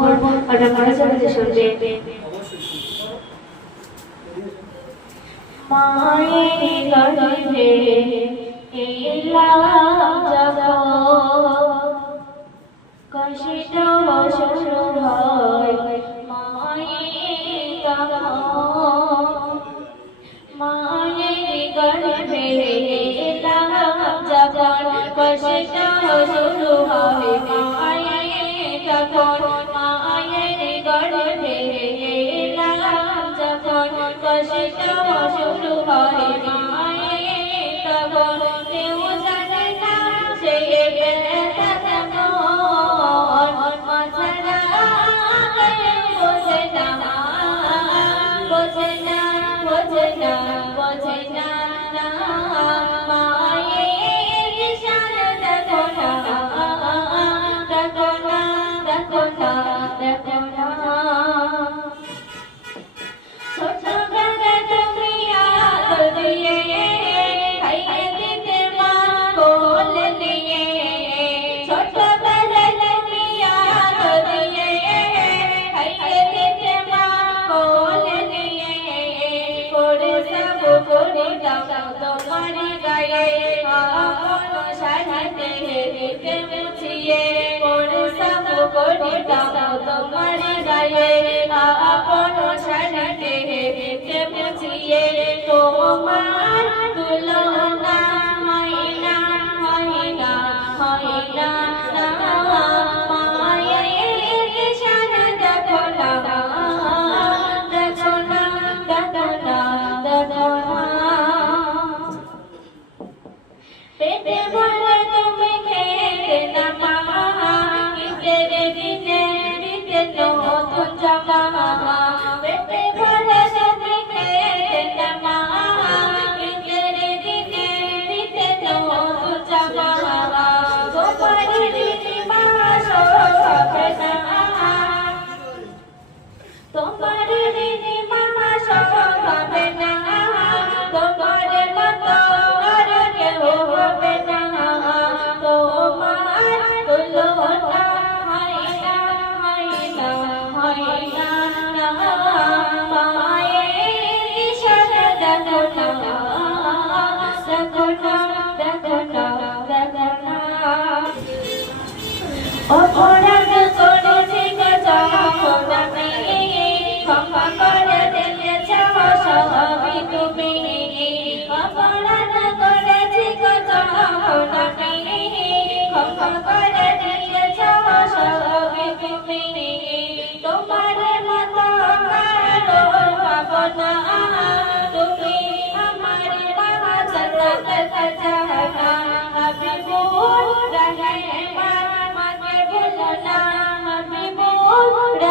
ওটা মনোযোগ শুনবে। মায়ের গর্ভে এলাম যখন কষ্ট শুরু হয় মায়ের তখন, মায়ের গর্ভে এলাম যখন কষ্ট শুরু হয় মায়ের তখন, মায়ের গর্ভে এলাম যখন কষ্ট শুরু হয় মায়ের তখন, কেউ জানে না সে ব্যথা কেমন, মা ছাড়া কেউ বোঝে না, বোঝে না, বোঝে না, বোঝে না, মায়ের ইশারা দেখো না, দেখো না, দেখো না, দেখো না। ছোটবেলা তুমি আদর দিয়ে খাইয়ে দিতে মা কোলে নিয়ে, ছোটবেলা তুমি আদর দিয়ে খাইয়ে দিতে মা কোলে নিয়ে, করে সব করে দাও তোমার গায়ে আপন শাড়িতে দিতে মুছিয়ে, করে সব করে দাও তোমার গায়ে আপন শাড়িতে দিতে মুছিয়ে, তোমার তুলনা হয় না, হয় না, হয় না, মায়ের ইশারা দেখো না, দেখো না, দেখো না, দেখো না। পেটে ভরে তুমি খেতে না মা, ঈদের দিনে দিতে নতুন জামা, পেটে ভরে তুমি খেতে না মা, ঈদের দিনে দিতে নতুন জামা, তোমার দিদিমা হবে না, তোমার দিদিমা হবে না, তোমার মতো আর কেউ হবে না, তোমার তুলনা হয় না, হয় না, হয় না, মায়ের ইশারা দেখো না, দেখো না, দেখো না, দেখো না। অপরাধ করেছি যখন আমি, ক্ষমা করে দিয়েছ সবই তুমি, অপরাধ করেছি যখন আমি, ক্ষমা করে দিয়েছ সবই তুমি, তোমার মতো কারো পাবো না, তুমি আমার মা জান্নাতে সাজানা, হাবিবুর রহমান মাকে ভুলো না, হাবিবুর